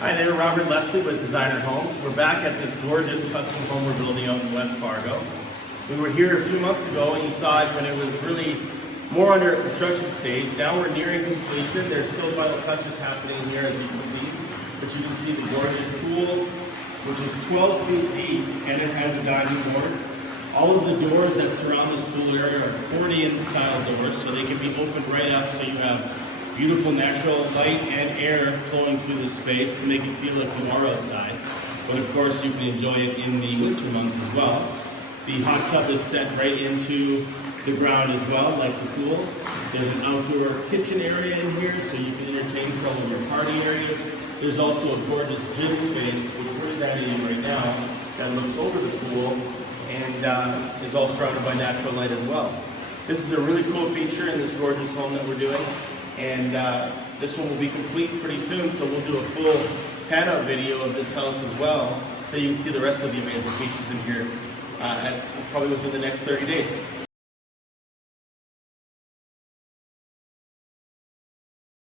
Hi there, Robert Leslie with Designer Homes. We're back at this gorgeous custom home we're building out in West Fargo. We were here a few months ago and you saw it when it was really more under a construction stage. Now we're nearing completion. There's still final touches happening here, as you can see. But you can see the gorgeous pool, which is 12 feet deep, and it has a diving board. All of the doors that surround this pool area are accordion style doors, so they can be opened right up so you have beautiful natural light and air flowing through this space to make it feel like you are outside. But of course you can enjoy it in the winter months as well. The hot tub is set right into the ground as well, like the pool. There's an outdoor kitchen area in here so you can entertain for all of your party areas. There's also a gorgeous gym space, which we're standing in right now, that looks over the pool and is all surrounded by natural light as well. This is a really cool feature in this gorgeous home that we're doing. And this one will be complete pretty soon, so we'll do a full pan-out video of this house as well, so you can see the rest of the amazing features in here probably within the next 30 days.